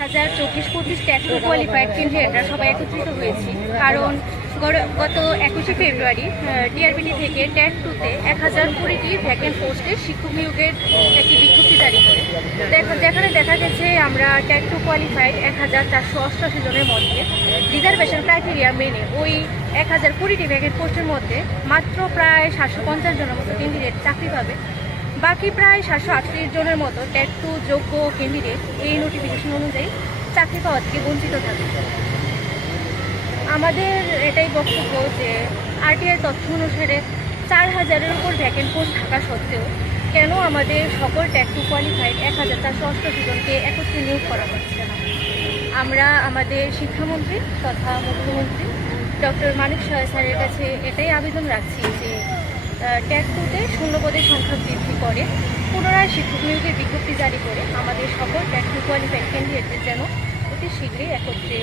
2024-25 tag two qualified ক্যান্ডিডেটরা সবাই একত্রিত হয়েছি, কারণ গত 21শে ফেব্রুয়ারি টিআরবিটি থেকে ট্যাগ টুতে 1020টি ভ্যাকেন্ট পোস্টে শিক্ষক নিয়োগের একটি বিজ্ঞপ্তি জারি করে। যেখানে দেখা গেছে আমরা ট্যাগ টু কোয়ালিফাইড 1488 জনের মধ্যে রিজার্ভেশন ক্রাইটেরিয়া মেনে ওই 1020টি ভ্যাকেন্ট পোস্টের মধ্যে মাত্র প্রায় 750 জনের মতো ক্যান্ডিডেট চাকরি পাবে। বাকি প্রায় 738 জনের মতো ট্যাগ টু যোগ্য ক্যান্ডিডেট এই নোটিফিকেশন অনুযায়ী চাকরি পাওয়া থেকে বঞ্চিত থাকবে। আমাদের এটাই বক্তব্য যে আরটিআই তথ্য অনুসারে 4000-এর উপর ভ্যাকেন্ট পোস্ট থাকা সত্ত্বেও কেন আমাদের সকল ট্যাগ টু কোয়ালিফাইড 1488 জনকে একত্রে নিয়োগ করা হচ্ছে না। আমরা আমাদের শিক্ষামন্ত্রী তথা মুখ্যমন্ত্রী ডক্টর মানিক সাহা স্যারের কাছে এটাই আবেদন রাখছি যে ট্যাগ টুতে শূন্যপদের সংখ্যা বৃদ্ধি করে পুনরায় শিক্ষক নিয়োগের বিজ্ঞপ্তি জারি করে আমাদের সকল ট্যাগ টু কোয়ালিফাইড ক্যান্ডিডেটদের যেন অতি শীঘ্রই একত্রে